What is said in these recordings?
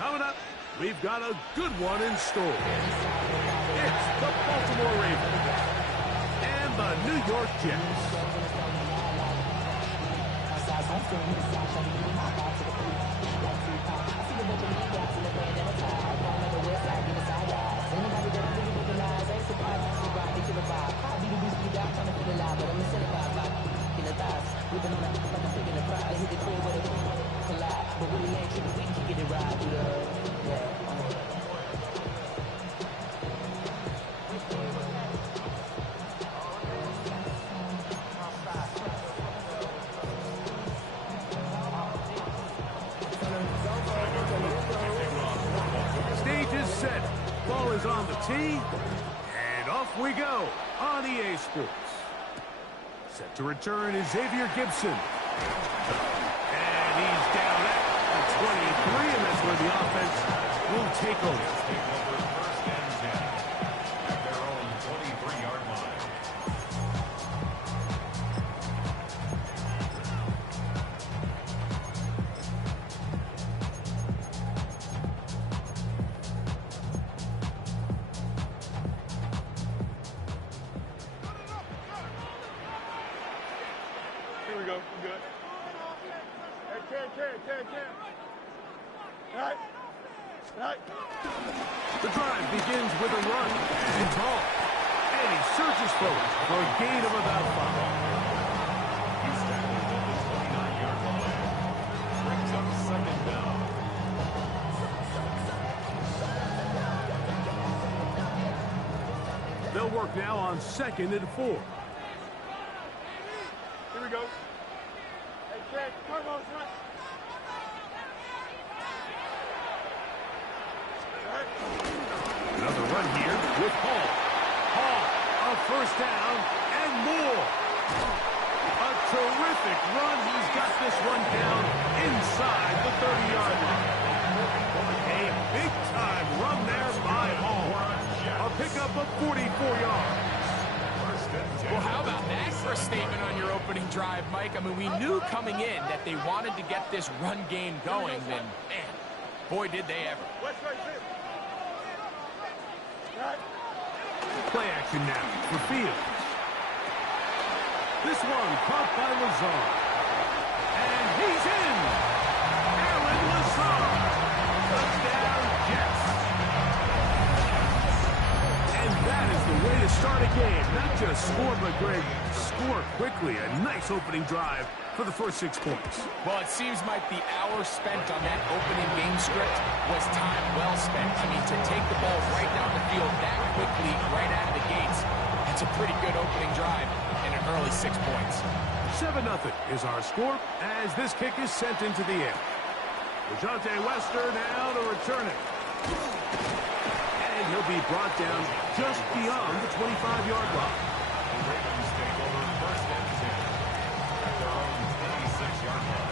Coming up, we've got a good one in store. It's the Baltimore Ravens and the New York Jets. Stage is set. Ball is on the tee. And off we go on EA Sports. Set to return is Xavier Gibson. And he's down at the 23, and that's where the offense will take over. First and 10 at their own 23-yard line. Here we go. We're good. Hey, Cam. All right. The drive begins with a run and ball. And he surges forward for a gain of about 5. He's tackled at the 29-yard line. Brings up second down. They'll work now on 2nd and 4. Here we go. Hey, Cam, come on, son. Another run here with Hall. Hall, a first down and more. A terrific run. He's got this one down inside the 30-yard line. A big-time run there by Hall. A pickup of 44 yards. Well, how about that for a statement on your opening drive, Mike? I mean, we knew coming in that they wanted to get this run game going, then, man, boy, did they ever. Play action now for Fields. This one caught by Lazard. And he's in! Alan Lazard! Touchdown, Jets! And that is the way to start a game. Not just score, but Greg, score quickly. A nice opening drive for the first 6 points. Well, it seems like the hour spent on that opening game script was time well spent. I mean, to take the ball right down the field that quickly, right out of the gates, that's a pretty good opening drive and an early 6 points. 7-0 is our score as this kick is sent into the air. Dejounte Wester now to return it. And he'll be brought down just beyond the 25-yard line. The Ravens take over first and 10 at their own 26-yard line.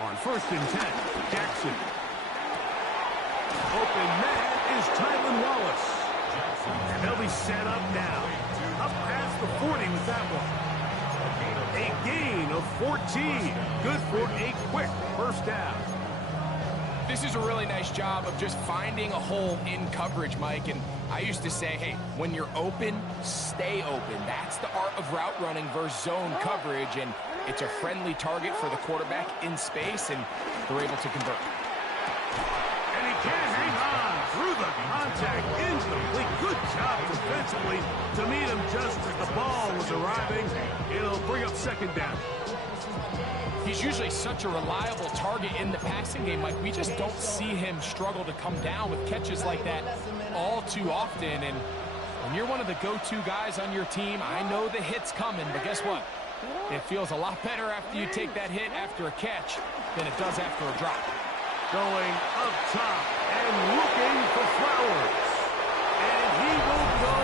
On 1st and 10, Jackson. Open man is Tylan Wallace. And they'll be set up now. Up past the 40 with that one. A gain of 14. Good for a quick first down. This is a really nice job of just finding a hole in coverage, Mike. And I used to say, hey, when you're open, stay open. That's the art of route running versus zone coverage. And it's a friendly target for the quarterback in space, and they're able to convert. And he can't hang on through the contact. Incomplete. Good job defensively to meet him just as the ball was arriving. It'll bring up 2nd down. He's usually such a reliable target in the passing game. Like, we just don't see him struggle to come down with catches like that all too often. And when you're one of the go-to guys on your team, I know the hit's coming, but guess what? It feels a lot better after you take that hit after a catch than it does after a drop. Going up top and looking for Flowers. And he will go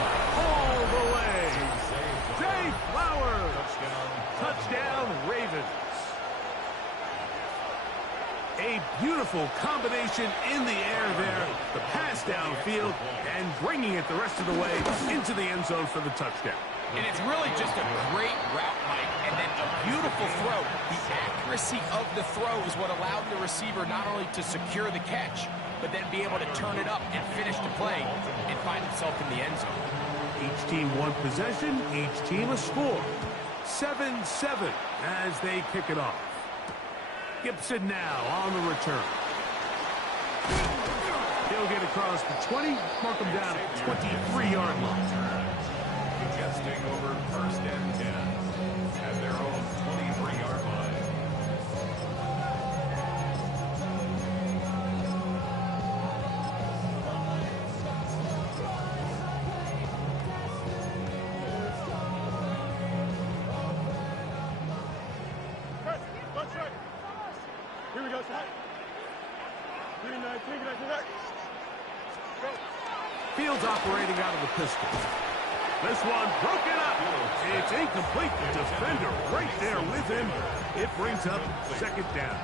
all the way. Zay Flowers. Touchdown, Ravens. beautiful combination in the air there. The pass downfield and bringing it the rest of the way into the end zone for the touchdown. And it's really just a great route, Mike, and then a beautiful throw. The accuracy of the throw is what allowed the receiver not only to secure the catch, but then be able to turn it up and finish the play and find himself in the end zone. Each team one possession, each team a score. 7-7 as they kick it off. Gibson now on the return. He'll get across the 20, mark him down at 23-yard line. Suggesting over first and 10 at their own 23-yard line. Here we go, Shaq. 3-19, get that. Go. Fields operating out of the pistol. This one broken up. It's incomplete. The defender right there with him. It brings up second down.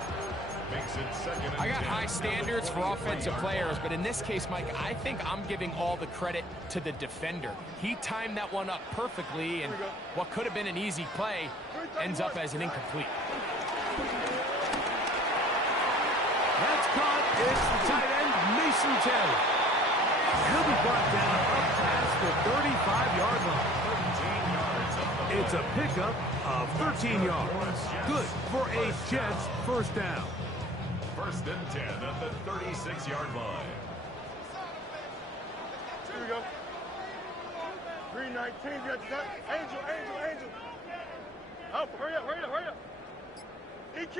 Makes it second. I got high standards for offensive players, but in this case, Mike, I think I'm giving all the credit to the defender. He timed that one up perfectly, and what could have been an easy play ends up as an incomplete. That's caught. It's the tight end, Mason Taylor. He'll be brought down up past the 35-yard line. 13 yards up the It's a pickup of 13 yards. Good for a Jets first down. first and 10 at the 36-yard line. Here we go. 3-19, get that. Angel. Up, hurry up. EQ.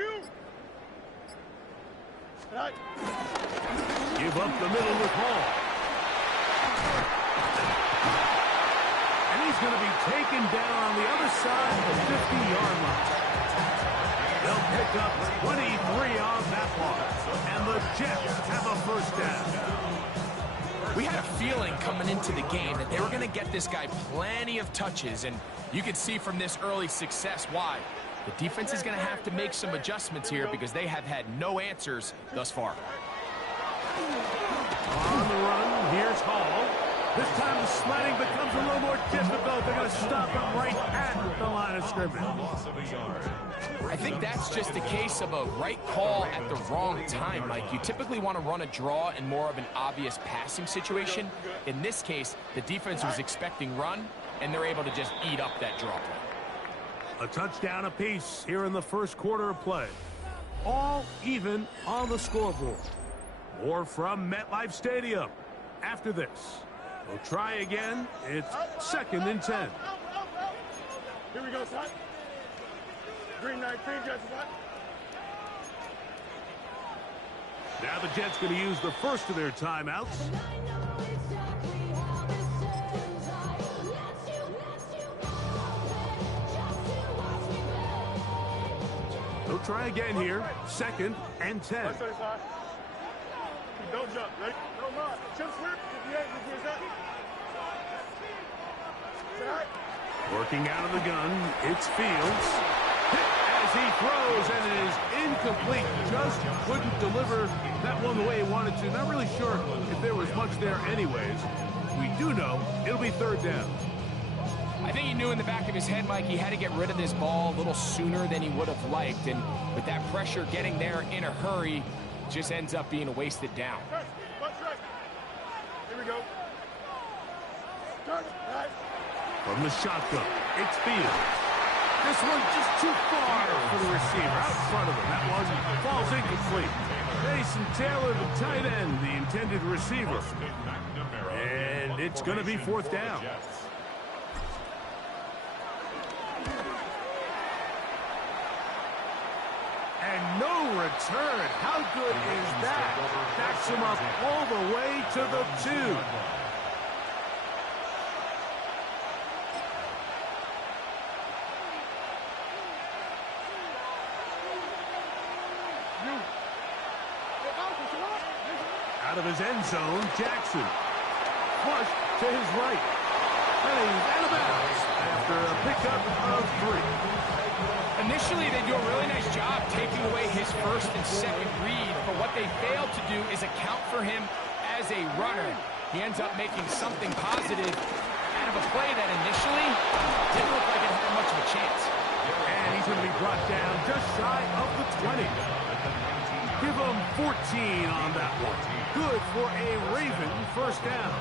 Right. Give up the middle with Hall. And he's going to be taken down on the other side of the 50-yard line. They'll pick up 23 on that one. And the Jets have a first down. We had a feeling coming into the game that they were going to get this guy plenty of touches, and you can see from this early success why. The defense is going to have to make some adjustments here because they have had no answers thus far. On the run, here's Hall. This time the sledding becomes a little more difficult. They're going to stop him right at the line of scrimmage. Loss of a yard. I think that's just a case of a right call at the wrong time, Mike. You typically want to run a draw in more of an obvious passing situation. In this case, the defense was expecting run, and they're able to just eat up that draw play. A touchdown apiece here in the first quarter of play. All even on the scoreboard. More from MetLife Stadium. After this, we'll try again. It's second and 10. Here we go, son. 3-19, get that. Now the Jets going to use the first of their timeouts. They'll try again here. Second and 10. Don't jump, ready? Don't mind. Chip slip. Working out of the gun, it's Fields. Hit as he throws, and it is incomplete. Just couldn't deliver that one the way he wanted to. Not really sure if there was much there anyways. We do know it'll be third down. I think he knew in the back of his head, Mike, he had to get rid of this ball a little sooner than he would have liked. And with that pressure getting there in a hurry, just ends up being a wasted down. Here we go. Turn right. From the shotgun, it's Fields. This one just too far for the receiver. Out in front of him. That one falls incomplete. Mason Taylor, the tight end, the intended receiver. And it's going to be fourth down. And no return. How good is that? Backs him up all the way to the 2. Out of his end zone, Jackson. Flush to his right. And he's out of bounds after a pickup of 3. Initially, they do a really nice job taking away his first first and second read, but what they failed to do is account for him as a runner. He ends up making something positive out of a play that initially didn't look like it had much of a chance. And he's going to be brought down just shy of the 20. Give him 14 on that one. Good for a Raven first down.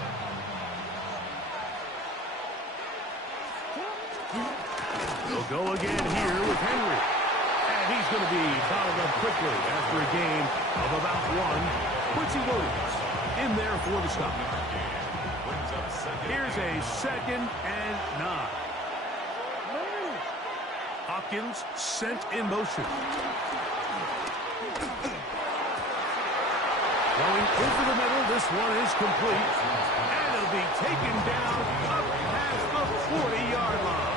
They'll go again here with Henry. And he's going to be fouled up quickly after a gain of about one. Quincy Williams in there for the stop. Here's a 2nd and 9. Hopkins sent in motion. Going over the middle, this one is complete. And it'll be taken down up past the 40-yard line.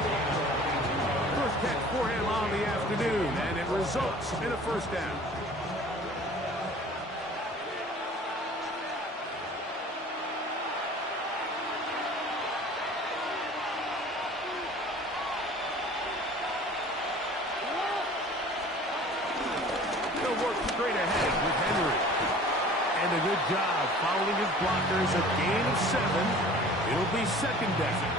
First catch for him on the afternoon, and it results in a first down. They'll work straight ahead with Henry. And a good job following his blockers. A gain of 7. It'll be second down.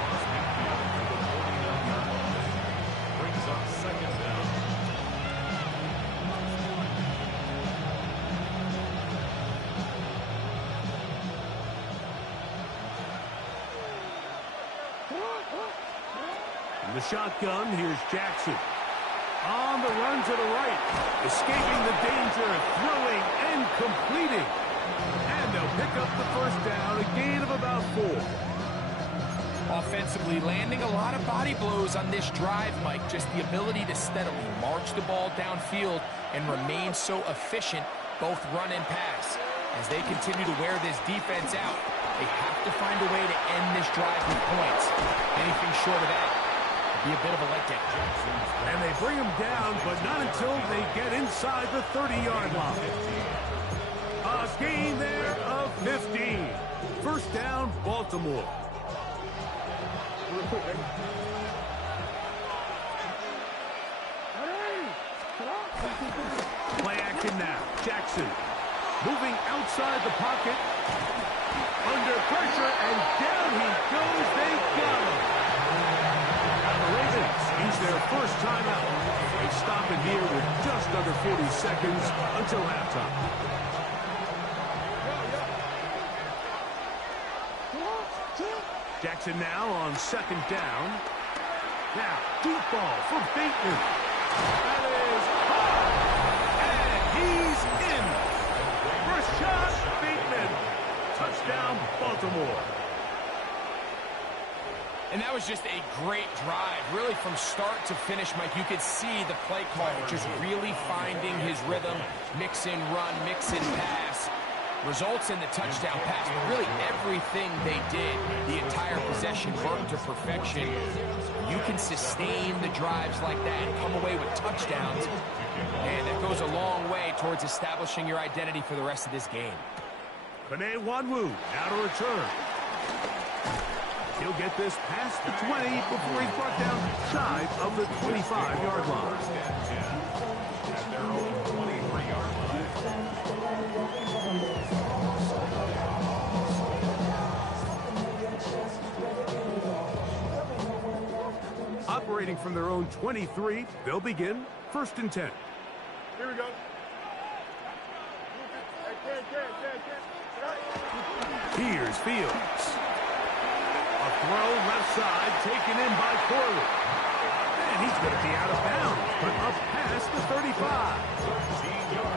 Brings up second down. In the shotgun, here's Jackson. On the run to the right. Escaping the danger, throwing and completing. And they'll pick up the first down, a gain of about 4. Offensively, landing a lot of body blows on this drive, Mike. Just the ability to steadily march the ball downfield and remain so efficient, both run and pass. As they continue to wear this defense out, they have to find a way to end this drive with points. Anything short of that would be a bit of a letdown. And they bring him down, but not until they get inside the 30-yard line. A gain there of 15. First down, Baltimore. Play action now. Jackson moving outside the pocket. Under pressure, and down he goes. They got him. And the Ravens use their first timeout. They stop it here with just under 40 seconds until halftime. Jackson now on second down. Now, deep ball for Bateman. That is high. And he's in. Rashad Bateman. Touchdown, Baltimore. And that was just a great drive. Really, from start to finish, Mike, you could see the play caller just really finding his rhythm. Mix in run, mix in pass. Results in the touchdown pass. But really, everything they did, the entire possession worked to perfection. You can sustain the drives like that and come away with touchdowns. And that goes a long way towards establishing your identity for the rest of this game. Penei Wanwu now to return. He'll get this past the 20 before he's brought down shy of the 25-yard line. At their own 23-yard line. Operating from their own 23, they'll begin first and 10. Here we go. Here's Fields. A throw left side taken in by Corley. And he's going to be out of bounds, but up past the 35.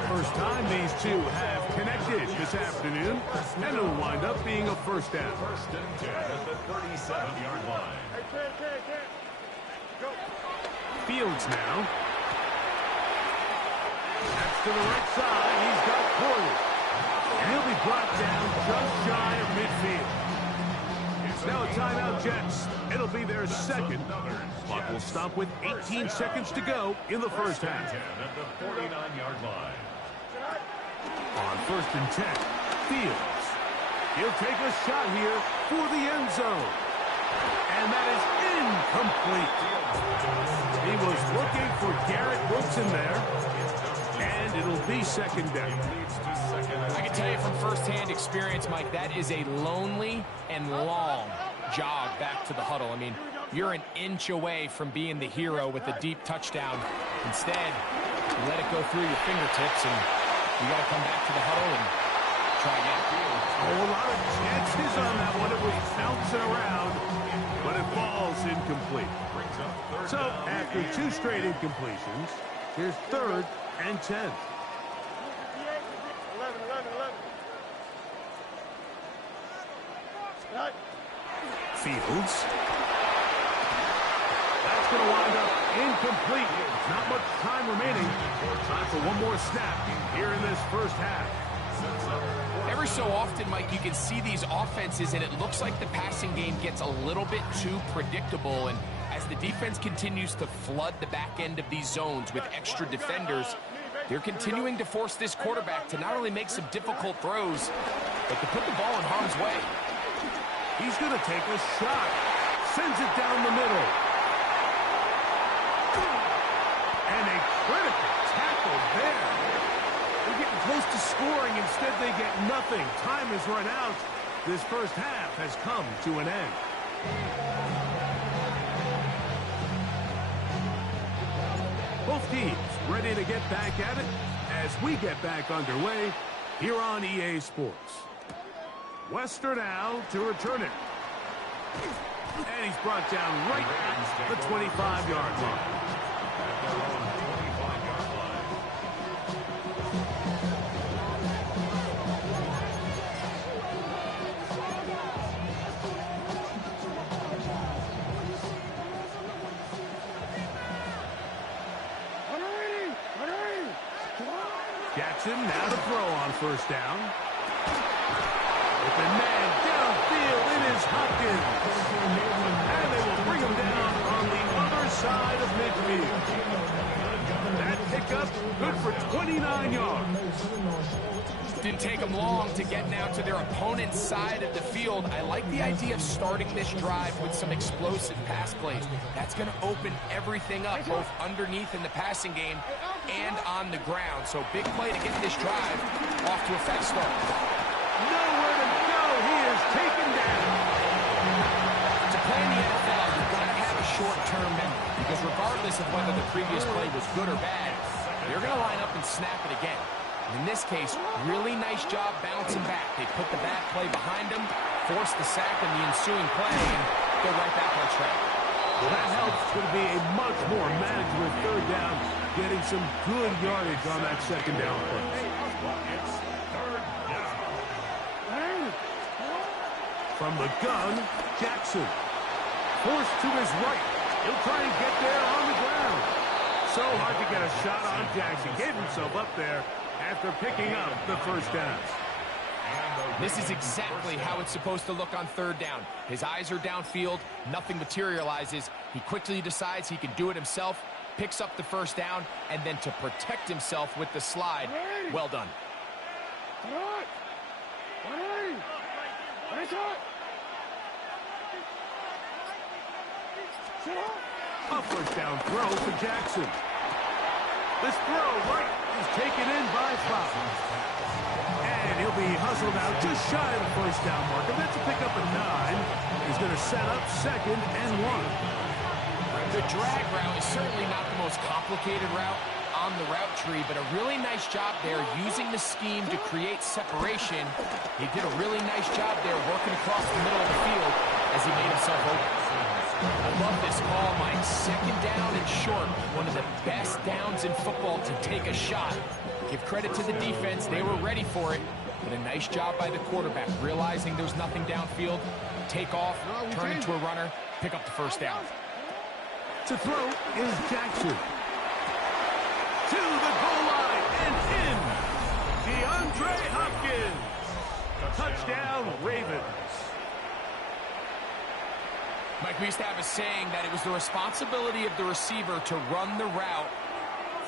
First time these two have connected this afternoon, and it'll wind up being a first down. First and 10 at the 37-yard line. Go. Fields now. That's to the right side. He's got Corley. And he'll be brought down just shy of midfield. It's now a timeout, Jets. It'll be their second. Clock will stop with 18 seconds to go in the first half. 10 at the 49-yard line. On first and 10, Fields. He'll take a shot here for the end zone. And that is incomplete. He was looking for Garrett Wilson there. And it'll be second down. I can tell you from firsthand experience, Mike, that is a lonely and long jog back to the huddle. I mean, you're an inch away from being the hero with a deep touchdown. Instead, you let it go through your fingertips, and you got to come back to the huddle and try again. Oh, a lot of chances on that one. It was bouncing around, but it falls incomplete. So, after 2 straight incompletions, here's 3rd and 10. 11, 11. Cut. Fields. That's going to wind up incomplete. Not much time remaining. Time for one more snap here in this first half. Every so often, Mike, you can see these offenses, and it looks like the passing game gets a little bit too predictable. And as the defense continues to flood the back end of these zones with extra defenders, they're continuing to force this quarterback to not only make some difficult throws, but to put the ball in harm's way. He's going to take a shot. Sends it down the middle. And a critical tackle there. They're getting close to scoring. Instead, they get nothing. Time has run out. This first half has come to an end. Both teams ready to get back at it as we get back underway here on EA Sports. Wester now to return it. And he's brought down right at the 25-yard line. Jackson now to throw on first down. With the man downfield, it is Hopkins. And they will bring him down on the other side of midfield. That pickup good for 29 yards. Didn't take them long to get now to their opponent's side of the field. I like the idea of starting this drive with some explosive pass plays. That's going to open everything up, both underneath in the passing game and on the ground. So big play to get this drive off to a fast start. Nowhere to go. He is taken down. To play in the NFL, you've got to have a short-term memory, because regardless of whether the previous play was good or bad, they're going to line up and snap it again. In this case, really nice job bouncing back. They put the bad play behind them, forced the sack in the ensuing play, and go right back on track. Well, that helps. It's going to be a much more manageable third down, getting some good yardage on that second down play. From the gun, Jackson. Forced to his right. He'll try and get there on the ground. So hard to get a shot on Jackson. Gave himself up there after picking up the first down. This is exactly how it's supposed to look on third down. His eyes are downfield. Nothing materializes. He quickly decides he can do it himself, picks up the first down, and then to protect himself with the slide. Well done. A first down throw for Jackson. This throw right is taken in by Flowers. And he'll be hustled out just shy of the first down marker. That's a pickup at 9. He's going to set up 2nd and 1. The drag route is certainly not the most complicated route on the route tree, but a really nice job there using the scheme to create separation. He did a really nice job there working across the middle of the field as he made himself open. I love this call, Mike. 2nd down and short. One of the best downs in football to take a shot. Give credit to the defense. They were ready for it. But a nice job by the quarterback, realizing there's nothing downfield. Take off, turn into a runner, pick up the first down. To throw is Jackson. To the goal line and in. DeAndre Hopkins. Touchdown, Ravens. Mike, we used to have a saying that it was the responsibility of the receiver to run the route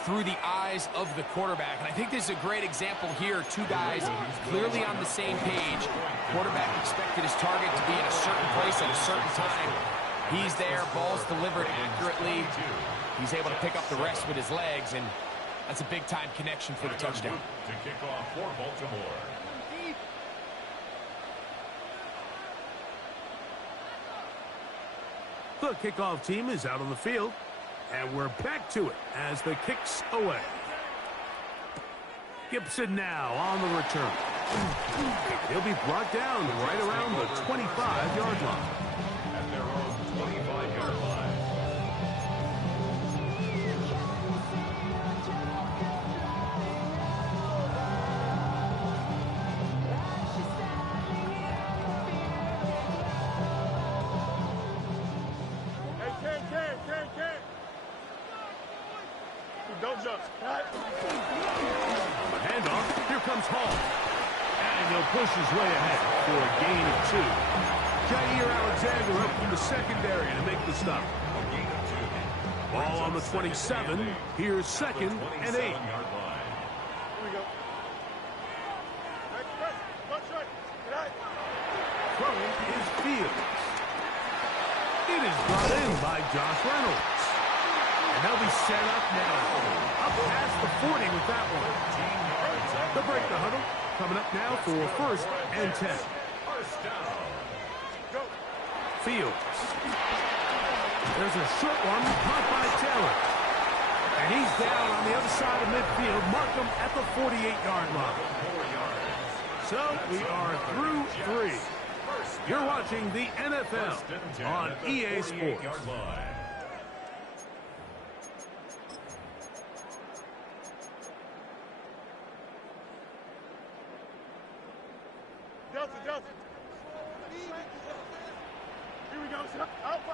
through the eyes of the quarterback. And I think this is a great example here. Two guys clearly on the same page. Quarterback expected his target to be in a certain place at a certain time. He's there, ball's delivered accurately. He's able to pick up the rest with his legs, and That's a big-time connection for the touchdown. To kick off for Baltimore. The kickoff team is out on the field, and we're back to it as the kick's away. Gibson now on the return. He'll be brought down right around the 25-yard line. At their own 25-yard line. Don't jump. Handoff. Here comes Hall. And he'll push his way ahead for a gain of 2. Jair Alexander up from the secondary to make the stop. Ball on the 27. Here's 2nd and 8. Here we go. Throwing is Fields. It is brought in by Josh Reynolds. And they'll be set up now. Up past the 40 with that one. They'll break the huddle. Coming up now for 1st and 10. Fields. There's a short one caught by Taylor. And he's down on the other side of midfield. Mark him at the 48-yard line. So we are through 3. You're watching the NFL on EA Sports. Delta. Here we go. Alpha.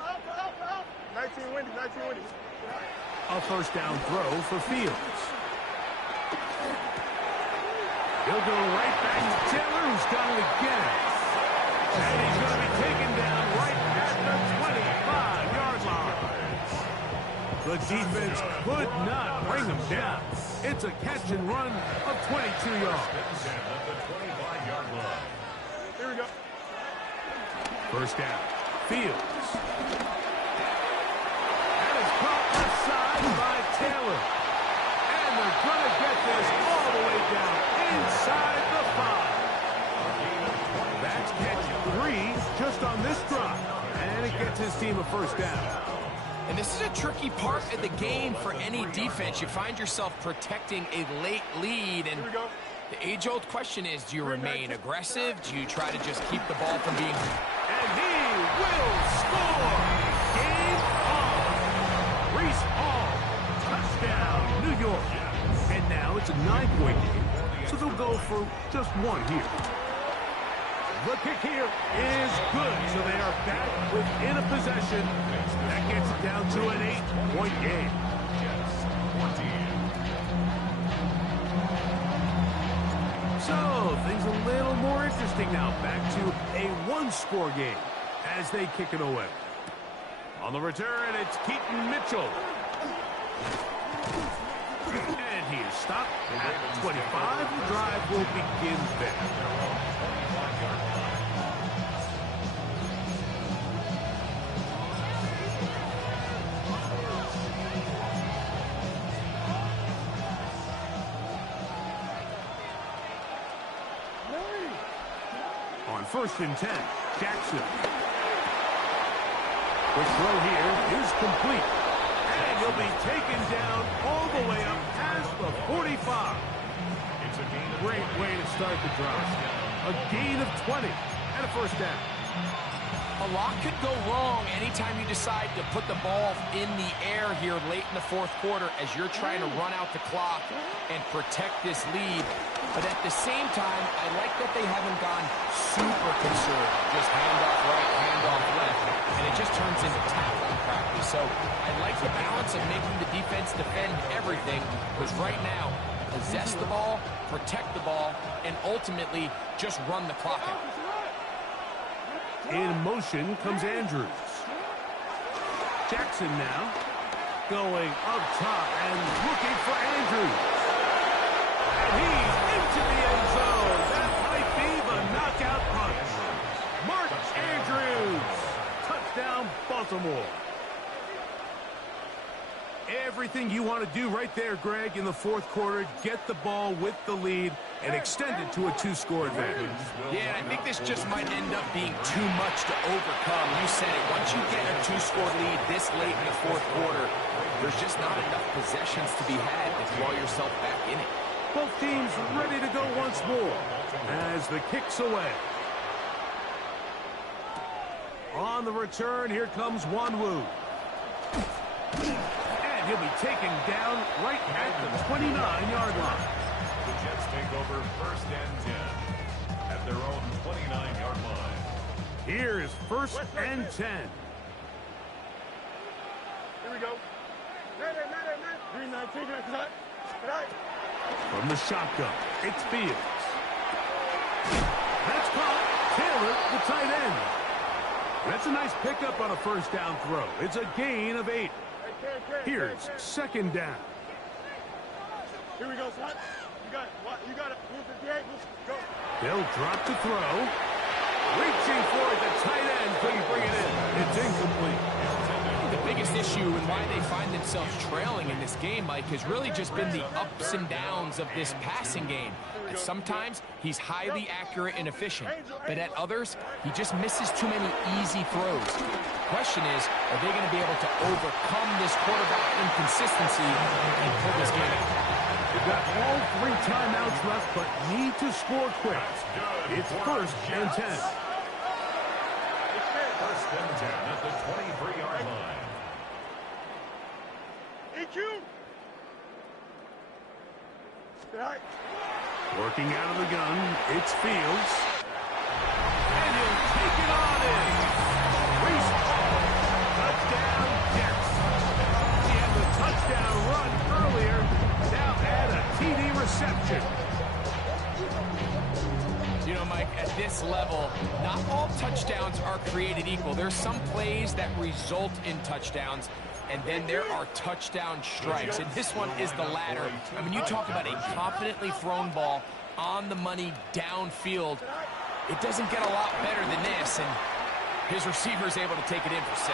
19 windy. A 1st down throw for Fields. He'll go right back to Taylor, who's got it again. And he's going to be taken down right at the 25-yard line. The defense could not bring him down. It's a catch and run of 22 yards. Here we go. 1st down. Fields. That is caught left side by Taylor. And they're going to get this all the way down inside the 5. That's catch 3 just on this drive. And it gets his team a 1st down. And this is a tricky part of the game for any defense. You find yourself protecting a late lead, and the age-old question is, do you remain aggressive? Do you try to just keep the ball from being... And he will score! Game on! Reese Hall, touchdown, New York. And now it's a 9-point game, so they'll go for just 1 here. The kick here is good, so they are back within a possession. That gets it down to an 8-point game. So, things a little more interesting now. Back to a 1-score game as they kick it away. On the return, it's Keaton Mitchell. And he is stopped at 25. The drive will begin there. On 1st and 10, Jackson. The throw here is complete. And he'll be taken down all the way up past the 45. It's a great way to start the drive. A gain of 20 and a 1st down. A lot could go wrong anytime you decide to put the ball in the air here late in the 4th quarter as you're trying to run out the clock and protect this lead. But at the same time, I like that they haven't gone super conservative. Just handoff right, handoff left, and it just turns into tackling practice. So I like the balance of making the defense defend everything, because right now, possess the ball, protect the ball, and ultimately just run the clock out. In motion comes Andrews. Jackson now going up top and looking for Andrews. And he's into the end zone. That might be the knockout punch. Mark Andrews. Touchdown, Baltimore. Everything you want to do right there, Greg, in the fourth quarter, get the ball with the lead and extend it to a two-score advantage. Yeah, I think this just might end up being too much to overcome. You said it. Once you get a two-score lead this late in the fourth quarter, there's just not enough possessions to be had to draw yourself back in it. Both teams ready to go once more as the kick's away. On the return, here comes Wanwu. And he'll be taken down right at the 29-yard line. The Jets take over first and 10 at their own 29-yard line. Here is first and 10. Here we go. Green 19, tonight. From the shotgun, it's Fields. That's caught. Taylor, the tight end. That's a nice pickup on a first down throw. It's a gain of 8. Here's second down. Here we go, son. You got it. Move the ankles. Go. They'll drop to throw. Reaching for it, the tight end couldn't bring it in. It's incomplete. The biggest issue and why they find themselves trailing in this game, Mike, has really just been the ups and downs of this passing game. And sometimes he's highly accurate and efficient, but at others, he just misses too many easy throws. The question is, are they going to be able to overcome this quarterback inconsistency and pull this game out? They've got all 3 timeouts left, but need to score quick. It's first and 10. First and 10 at the 23-yard line. EQ. Tonight. Working out of the gun, it's Fields. And he'll take it on in. Reese Hall. Touchdown, Jets. He had the touchdown run earlier. Now add a TD reception. You know, Mike, at this level, not all touchdowns are created equal. There's some plays that result in touchdowns, and then there are touchdown strikes. And this one is the latter. I mean, you talk about a confidently thrown ball on the money downfield. It doesn't get a lot better than this, and his receiver is able to take it in for 6.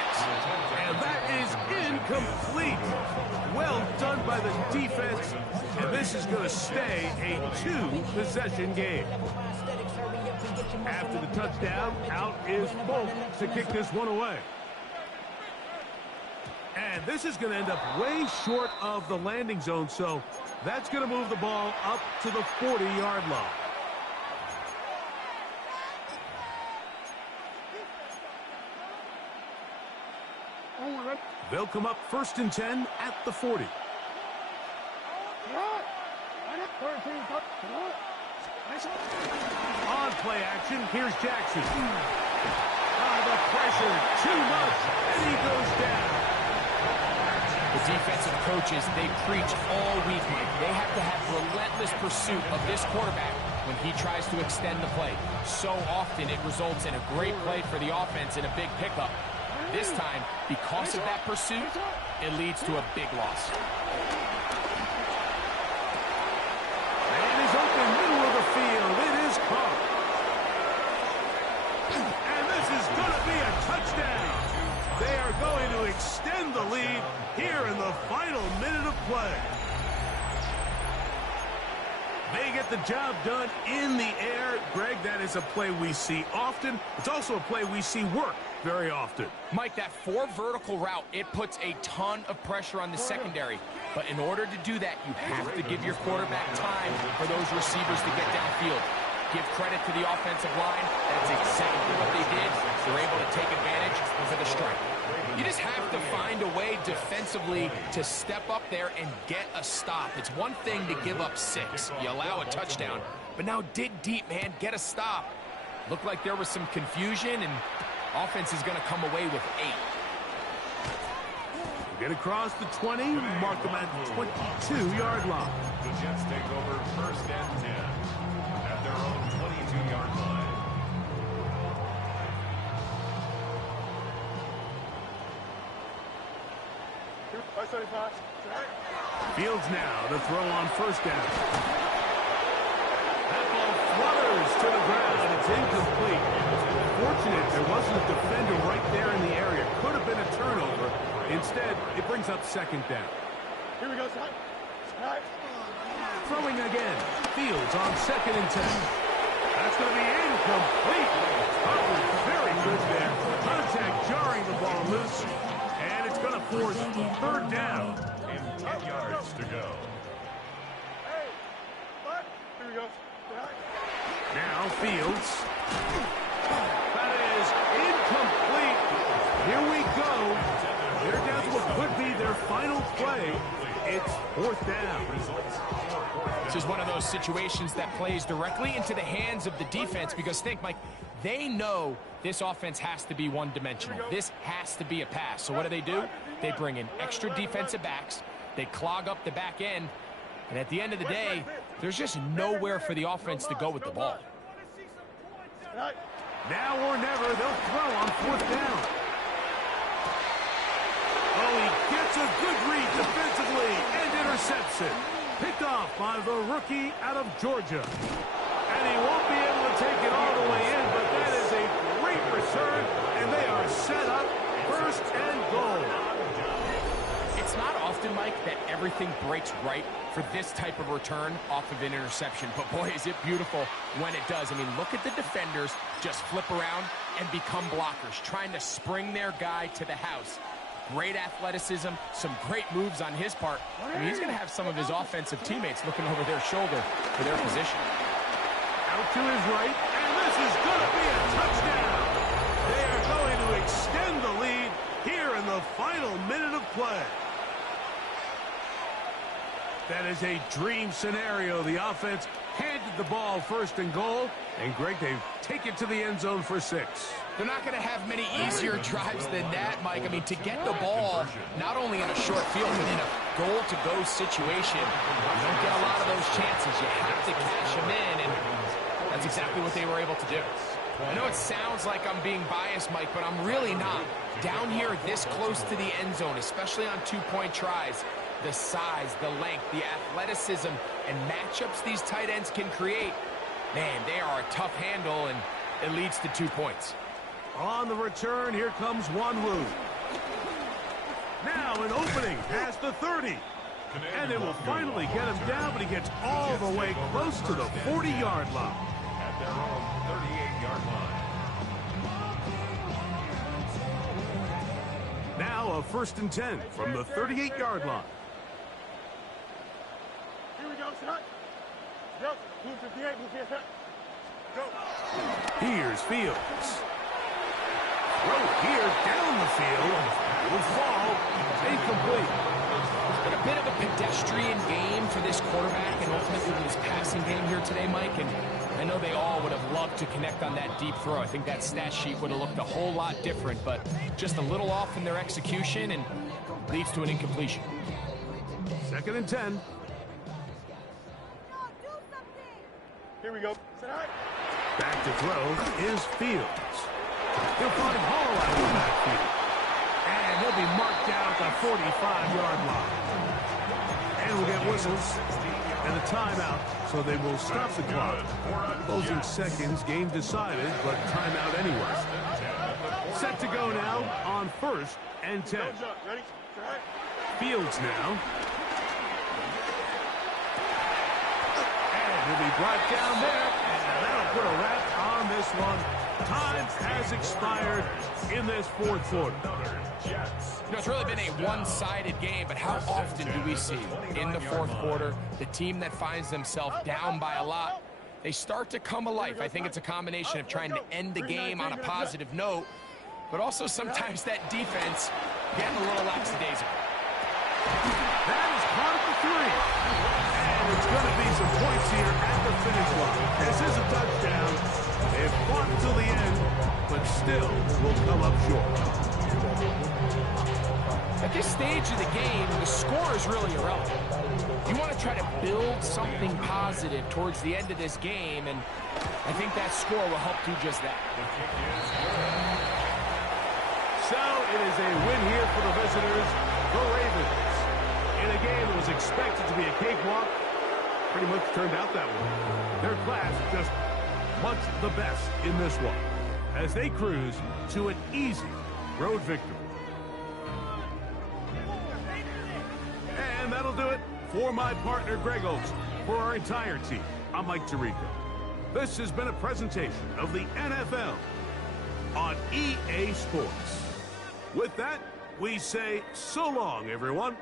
And that is incomplete. Well done by the defense, and this is going to stay a 2-possession game. After the touchdown, out is Folk to kick this one away. And this is going to end up way short of the landing zone, so that's going to move the ball up to the 40-yard line. They'll come up first and 10 at the 40. On play action, here's Jackson. The pressure, too much, and he goes down. The defensive coaches, they preach all week, Mike. They have to have relentless pursuit of this quarterback when he tries to extend the play. So often it results in a great play for the offense and a big pickup. This time, because of that pursuit, it leads to a big loss. And is open middle of the field. It is caught. And this is going to be a touchdown. They are going to extend the lead here in the final minute of play. They get the job done in the air. Greg, that is a play we see often. It's also a play we see work very often. Mike, that 4 vertical route, it puts a ton of pressure on the secondary. But in order to do that, you have to give your quarterback time for those receivers to get downfield. Give credit to the offensive line. That's exactly what they did. They're able to take advantage for the strike. You just have to find a way defensively to step up there and get a stop. It's one thing to give up 6. You allow a touchdown. But now dig deep, man. Get a stop. Looked like there was some confusion, and offense is going to come away with 8. Get across the 20, mark them at the 22-yard line. The Jets take over first and 10 at their own 22-yard line. Fields now to throw on first down. That ball flutters to the ground. It's incomplete. Fortunate there wasn't a defender right there in the area. Could have been a turnover. Instead, it brings up second down. Here we go, son. Right. Throwing again. Fields on 2nd and 10. That's going to be incomplete. That was very good there. Contact jarring the ball loose. And it's going to force 3rd down. And 10 yards to go. Hey, what? Here we go. Right. Now Fields. That is incomplete. Here we go. They're down to what could be their final play. It's 4th down. This is one of those situations that plays directly into the hands of the defense because think, Mike, they know this offense has to be one-dimensional. This has to be a pass. So what do? They bring in extra defensive backs. They clog up the back end. And at the end of the day, there's just nowhere for the offense to go with the ball. Now or never, they'll throw on 4th down. Oh, he gets a good read defensively and intercepts it. Picked off by the rookie out of Georgia. And he won't be able to take it all the way in, but that is a great return, and they are set up 1st and goal. It's not often, Mike, that everything breaks right for this type of return off of an interception. But, boy, is it beautiful when it does. I mean, look at the defenders just flip around and become blockers, trying to spring their guy to the house. Great athleticism, some great moves on his part. I mean, he's going to have some of his offensive teammates looking over their shoulder for their position. Out to his right, and this is going to be a touchdown. They are going to extend the lead here in the final minute of play. That is a dream scenario. The offense handed the ball 1st and goal, and Greg, they take it to the end zone for 6. They're not going to have many easier drives than that, Mike. I mean, to get the ball not only in a short field, but in a goal-to-go situation, you don't get a lot of those chances. You have to cash them in, and that's exactly what they were able to do. I know it sounds like I'm being biased, Mike, but I'm really not. Down here this close to the end zone, especially on 2-point tries, the size, the length, the athleticism, and matchups these tight ends can create, man, they are a tough handle, and it leads to 2 points. On the return, here comes Wanwu. Now an opening past the 30. And they will finally get him down, but he gets all the way close to the 40-yard line. At their own 38-yard line. Now a 1st and 10 from the 38-yard line. Here we go, son. Go. Move 58, move 58. Go. Here's Fields. Throw here down the field. Will fall incomplete. It's been a bit of a pedestrian game for this quarterback and ultimately his passing game here today, Mike. And I know they all would have loved to connect on that deep throw. I think that stat sheet would have looked a whole lot different, but just a little off in their execution and leads to an incompletion. 2nd and 10. Here we go. Back to throw is Fields. He'll find Hall out of the backfield. And he'll be marked down at the 45-yard line. And we'll get whistles and a timeout, so they will stop the clock. Closing seconds, game decided, but timeout anyway. Set to go now on 1st and 10. Ready? Fields now. And he'll be brought down there, and that'll put a wrap on this one. Time has expired in this 4th quarter. You know, it's really been a one-sided game, but how often do we see in the 4th quarter the team that finds themselves down by a lot, they start to come alive. I think it's a combination of trying to end the game on a positive note, but also sometimes that defense getting a little lackadaisical. That is part of the 3. And it's going to be some points here at the finish line. This is a touchdown. They've fought until the end, but still will come up short. At this stage of the game, the score is really irrelevant. You want to try to build something positive towards the end of this game, and I think that score will help do just that. So it is a win here for the visitors, the Ravens. In a game that was expected to be a cakewalk, pretty much turned out that way. Their class just much the best in this one, as they cruise to an easy road victory. And that'll do For my partner, Greg Olson, for our entire team, I'm Mike Tirico. This has been a presentation of the NFL on EA Sports. With that, we say so long, everyone.